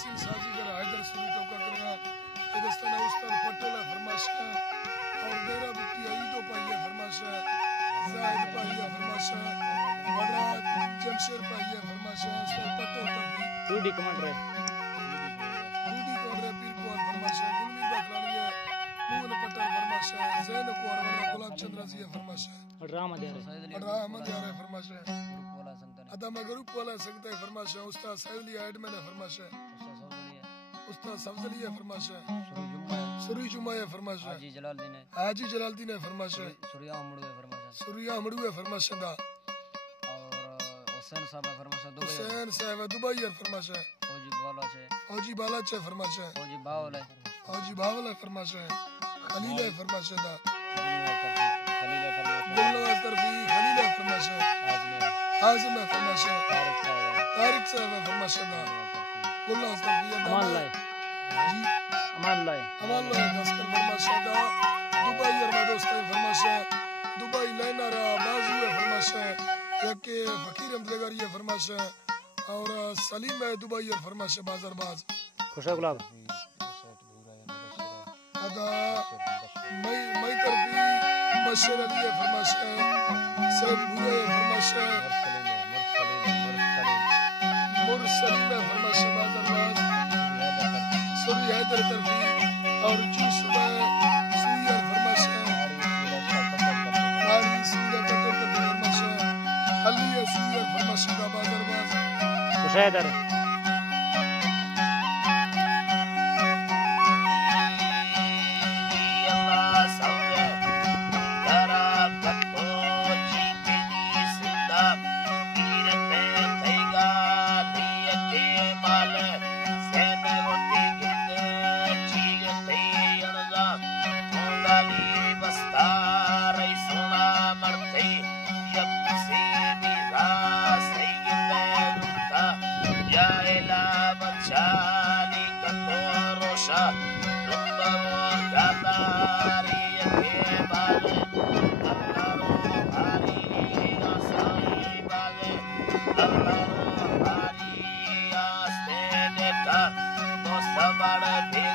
सिंह साजीगर हैदर सुरी टोका करगा इदस्ताना उस्ताद पटेल फरमाश है और डेरा बुट्टी ईदो पाइया फरमाश है जाहिद पाइया फरमाश है बड़ा जमशेद पाइया फरमाश है उस्ताद पटेल तभी टूडी कमांडर पीर को फरमाश है गुलमीर बखलानी है मून पटेल फरमाश है जैन को और गुलाब चंद्र जी फरमाश है राम दे रहे फरमाश है अदमा ग्रुप वाला संगत है फरमाश है उस्ताद सैदली एडमन है फरमाश है उस्ताद सफजली है फरमाश है सुरी जुमा है फरमाश है हाजी जलालुद्दीन है फरमाश है सूर्या अमड़ू है फरमाश है और हुसैन साहब है दुबई है फरमाश है फौजी बाला है फरमाश है फौजी बावल है फरमाश है खलील है फरमाश है दा दिलनवाज तरफी खलील है फरमाश है आज़म है फरमाश है तारिक साहब है फरमाश है दा गुल्ला तरफी अमान लाए दस्तर फरमाश है दा दुबई और मैं दोस्त है फरमाश है दुबई लाइनर बाजू है फरमाश है यके फकीर अमदलेगारी है फरमाश है और सलीम है दुबई और फरमाश है बाजारबाज खुशा गुलाब अदा मई तरफी बशर अली है फरमाश है सैयद भूरे है फरमाश है मुरसलीम है फरमाश है बाजारबाज सूरी हैदर तरफी और यूसुफ है सुई और फरमाश है नारी सुई पटेल तरफी फरमाश है अली है सुई और फरमाश है बाजारबाज खुशा हैदर Bye.